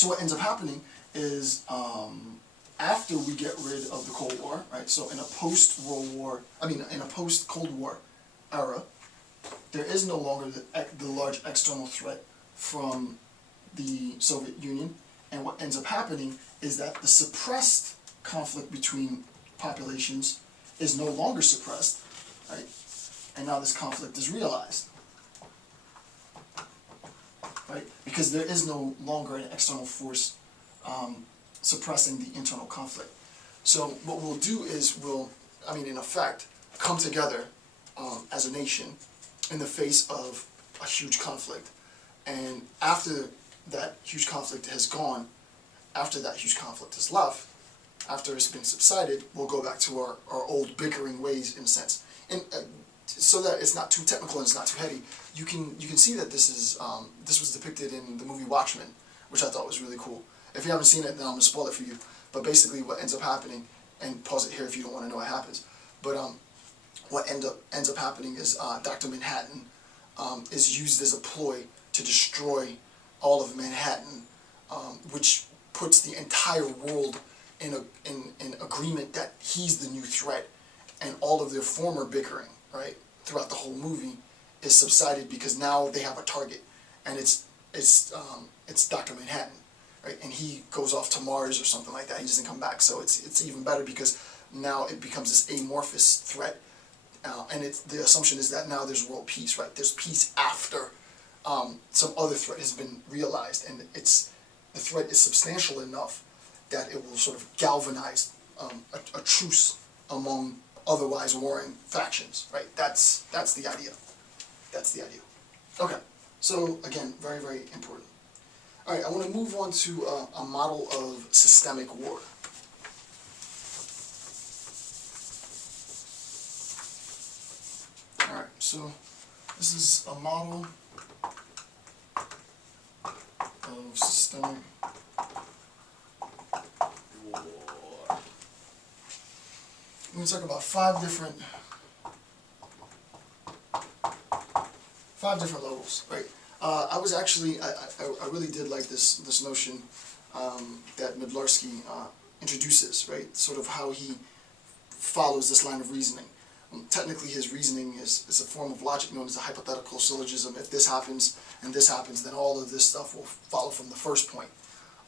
So what ends up happening is after we get rid of the Cold War, right? So in a post-World War, in a post-Cold War era, there is no longer the large external threat from the Soviet Union, and what ends up happening is that the suppressed conflict between populations is no longer suppressed, right? And now this conflict is realized, right? Because there is no longer an external force suppressing the internal conflict. So what we'll do is in effect, come together as a nation in the face of a huge conflict. And after that huge conflict has gone, after that huge conflict has left, after it's been subsided, we'll go back to our old bickering ways, in a sense. And so that it's not too technical and it's not too heady, you can see that this was depicted in the movie Watchmen, which I thought was really cool. If you haven't seen it, then I'm going to spoil it for you. But basically what ends up happening, and pause it here if you don't want to know what happens, but what ends up happening is Dr. Manhattan is used as a ploy to destroy all of Manhattan, which puts the entire world in agreement that he's the new threat, and all of their former bickering, right, throughout the whole movie is subsided because now they have a target, and it's Dr. Manhattan, right, and he goes off to Mars or something like that. He doesn't come back, so it's even better because now it becomes this amorphous threat, and the assumption is that now there's world peace, right? There's peace after some other threat has been realized, and the threat is substantial enough that it will sort of galvanize a truce among otherwise warring factions, right? That's the idea. That's the idea. Okay, so again, very, very important. All right, I want to move on to a model of systemic war. All right, so this is a model of systemic war. We're going to talk about five different levels, right? I was actually, I really did like this notion that Midlarsky introduces, right? Sort of how he follows this line of reasoning. Technically, his reasoning is a form of logic known as a hypothetical syllogism. If this happens and this happens, then all of this stuff will follow from the first point.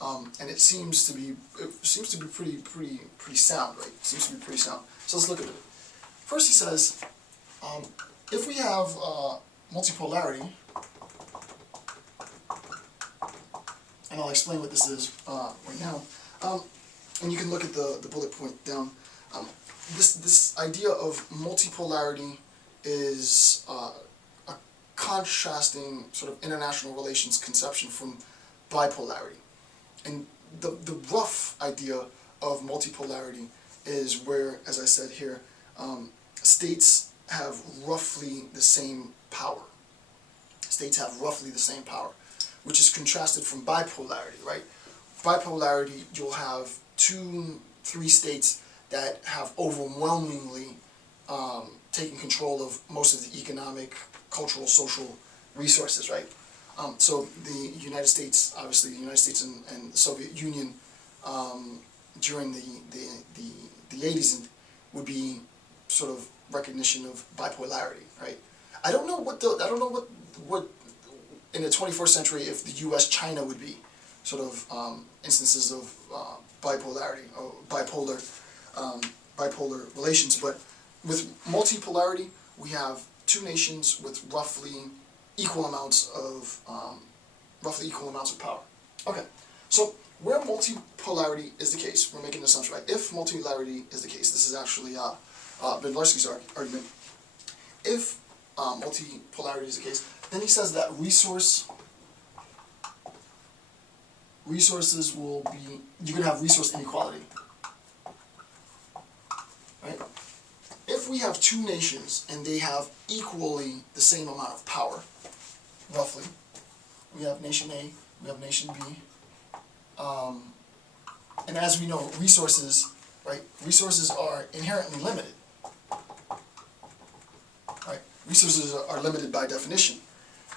And it seems to be pretty sound, right? It seems to be pretty sound. So let's look at it. First, he says, if we have multipolarity, and I'll explain what this is right now, and you can look at the bullet point down. This idea of multipolarity is a contrasting sort of international relations conception from bipolarity. And the rough idea of multipolarity is where, as I said here, states have roughly the same power. States have roughly the same power, which is contrasted from bipolarity, right? Bipolarity, you'll have 2-3 states that have overwhelmingly taken control of most of the economic, cultural, social resources, right? So the United States, obviously the United States and the Soviet Union during the 80s would be sort of recognition of bipolarity, right? I don't know what in the 21st century if the U.S.-China would be sort of instances of bipolarity or bipolar relations, but with multipolarity we have two nations with roughly equal amounts of power. Okay, so where multipolarity is the case, we're making an assumption, right? If multipolarity is the case, this is actually Midlarsky's argument. If multipolarity is the case, then he says that resources will be, you're going to have resource inequality, right? If we have two nations and they have equally the same amount of power, roughly, we have nation A, we have nation B, and as we know, resources, right? Resources are inherently limited, right? Resources are limited by definition.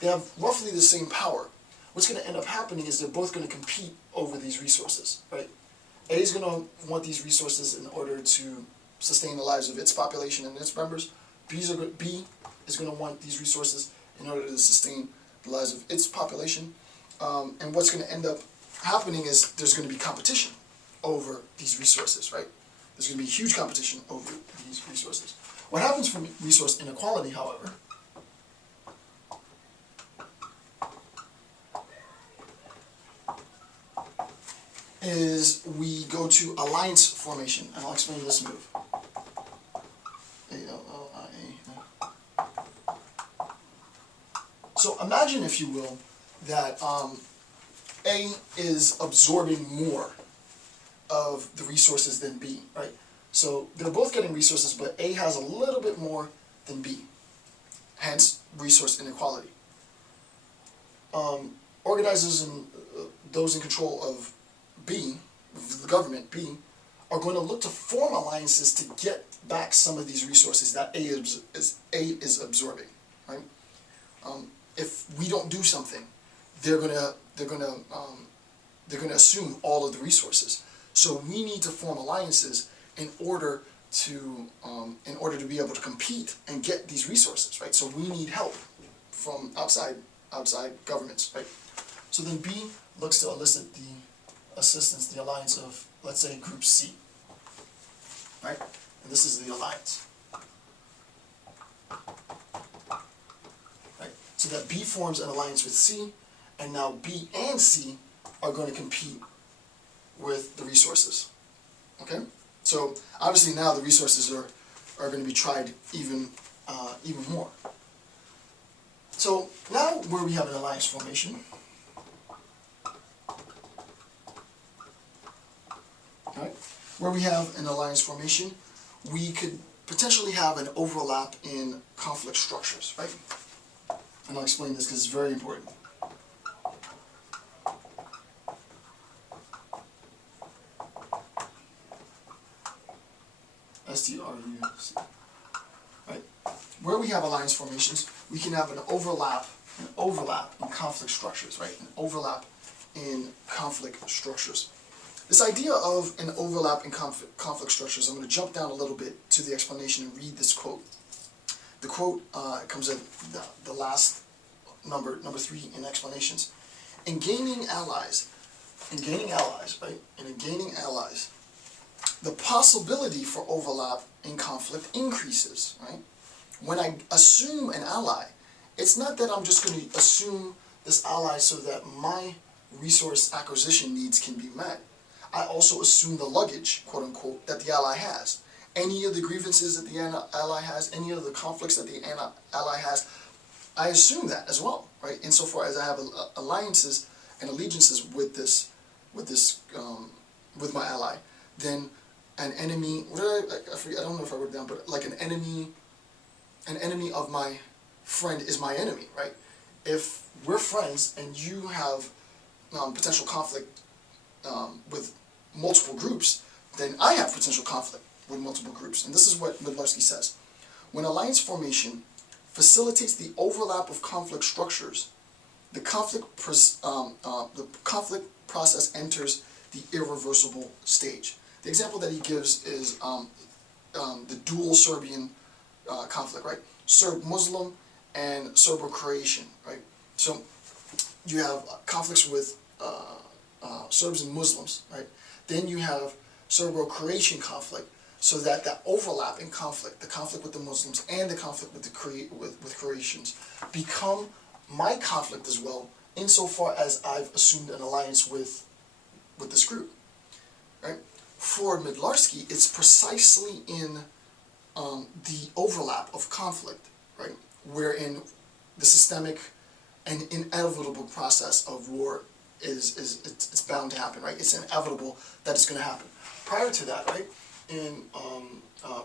They have roughly the same power, what's going to end up happening is they're both going to compete over these resources, right? A is going to want these resources in order to sustain the lives of its population and its members. B is going to want these resources in order to sustain the lives of its population. And what's going to end up happening is there's going to be competition over these resources, right? There's going to be huge competition over these resources. What happens from resource inequality, however, is we go to alliance formation, and I'll explain this move. A-L-L-I-A. So imagine, if you will, that A is absorbing more of the resources than B, right? So they're both getting resources, but A has a little bit more than B. Hence, resource inequality. Organizers and those in control of B, the government, B, are going to look to form alliances to get back some of these resources that A is absorbing, right? If we don't do something, they're gonna assume all of the resources. So we need to form alliances in order to be able to compete and get these resources, right? So we need help from outside governments, right? So then B looks to elicit the assistance, the alliance of, let's say, Group C, right? And this is the alliance, right? So that B forms an alliance with C, and now B and C are going to compete with the resources, okay? So obviously now the resources are going to be tried even more. So now where we have an alliance formation, right? Where we have an alliance formation, we could potentially have an overlap in conflict structures, right? And I'll explain this because it's very important. S-T-R-U-C. Right? Where we have alliance formations, we can have an overlap in conflict structures, right? An overlap in conflict structures. This idea of an overlap in conflict structures, I'm going to jump down a little bit to the explanation and read this quote. The quote comes at the last number 3 in explanations. In gaining allies, right? And in gaining allies, the possibility for overlap in conflict increases, right? When I assume an ally, it's not that I'm just going to assume this ally so that my resource acquisition needs can be met. I also assume the luggage, quote unquote, that the ally has. Any of the grievances that the ally has, any of the conflicts that the ally has, I assume that as well, right? Insofar as I have alliances and allegiances with my ally, then an enemy, I forget, I don't know if I wrote it down, but like an enemy of my friend is my enemy, right? If we're friends and you have potential conflict with multiple groups, then I have potential conflict with multiple groups. And this is what Midlarsky says. When alliance formation facilitates the overlap of conflict structures, the conflict process enters the irreversible stage. The example that he gives is the dual Serbian conflict, right? Serb-Muslim and Serbo-Croatian, right? So you have conflicts with Serbs and Muslims, right? Then you have Serbo-Croatian conflict, so that that overlap in conflict, the conflict with the Muslims and the conflict with the Croatians, become my conflict as well, insofar as I've assumed an alliance with this group, right? For Midlarsky, it's precisely in the overlap of conflict, right, wherein the systemic and inevitable process of war it's bound to happen, right? It's inevitable that it's going to happen. Prior to that, right, in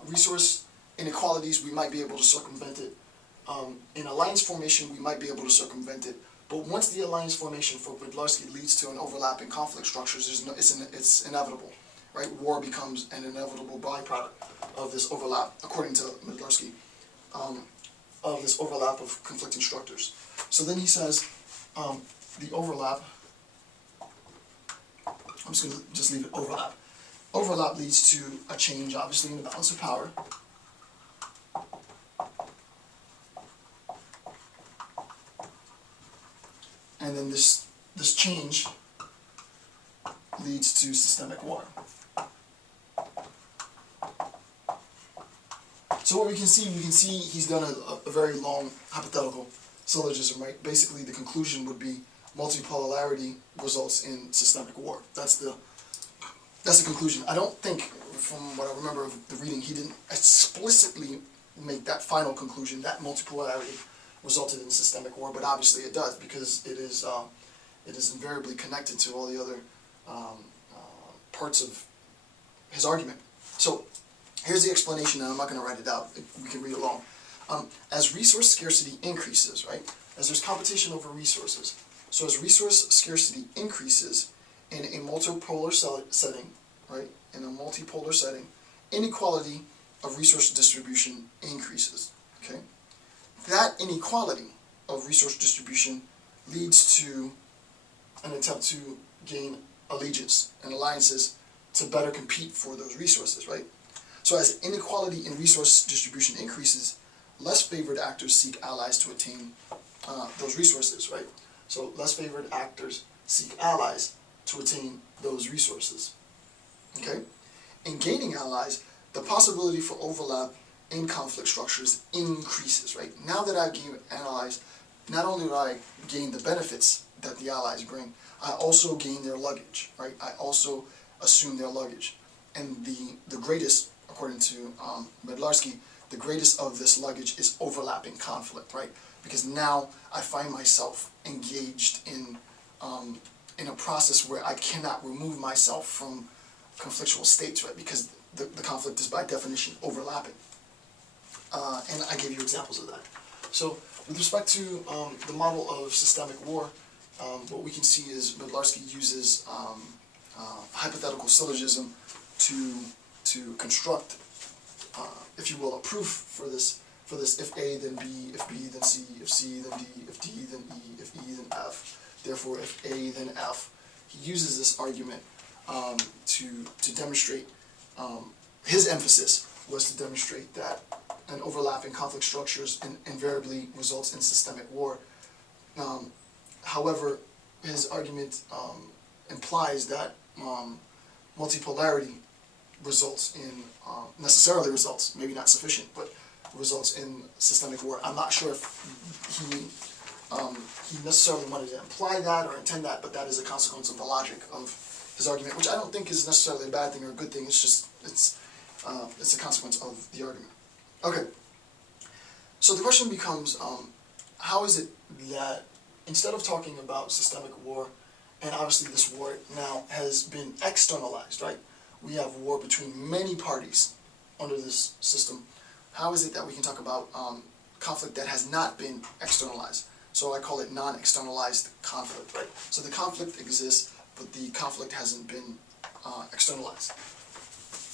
resource inequalities, we might be able to circumvent it. In alliance formation, we might be able to circumvent it. But once the alliance formation for Midlarsky leads to an overlap in conflict structures, it's inevitable, right? War becomes an inevitable byproduct of this overlap, according to Midlarsky, of this overlap of conflicting structures. So then he says, the overlap, I'm just going to leave it overlap. Overlap leads to a change, obviously, in the balance of power. And then this change leads to systemic war. So what we can see he's done a very long hypothetical syllogism, right? Basically, the conclusion would be multipolarity results in systemic war. That's the conclusion. I don't think, from what I remember of the reading, he didn't explicitly make that final conclusion that multipolarity resulted in systemic war, but obviously it does, because it is invariably connected to all the other parts of his argument. So here's the explanation, and I'm not going to write it out. We can read along. As resource scarcity increases, right? As there's competition over resources, so as resource scarcity increases in a multipolar setting, right? In a multipolar setting, inequality of resource distribution increases. Okay. That inequality of resource distribution leads to an attempt to gain allegiance and alliances to better compete for those resources, right? So as inequality in resource distribution increases, less favored actors seek allies to attain those resources, right? So less favored actors seek allies to attain those resources, okay? In gaining allies, the possibility for overlap in conflict structures increases, right? Now that I've gained allies, not only do I gain the benefits that the allies bring, I also gain their luggage, right? I also assume their luggage. And the greatest, according to Medlarsky, the greatest of this luggage is overlapping conflict, right? Because now I find myself engaged in a process where I cannot remove myself from conflictual states, right? Because the conflict is by definition overlapping. And I gave you examples of that. So with respect to the model of systemic war, what we can see is Medlarsky uses hypothetical syllogism to construct, if you will, a proof for this if A then B, if B then C, if C then D, if D then E, if E then F. Therefore, if A then F. He uses this argument to demonstrate, his emphasis was to demonstrate that an overlap in conflict structures invariably results in systemic war. However, his argument implies that multipolarity necessarily results, maybe not sufficient, but results in systemic war. I'm not sure if he necessarily wanted to imply that or intend that, but that is a consequence of the logic of his argument, which I don't think is necessarily a bad thing or a good thing. It's just it's a consequence of the argument. Okay. So the question becomes, how is it that instead of talking about systemic war, and obviously this war now has been externalized, right? We have war between many parties under this system. How is it that we can talk about conflict that has not been externalized? So I call it non-externalized conflict, right? So the conflict exists, but the conflict hasn't been externalized.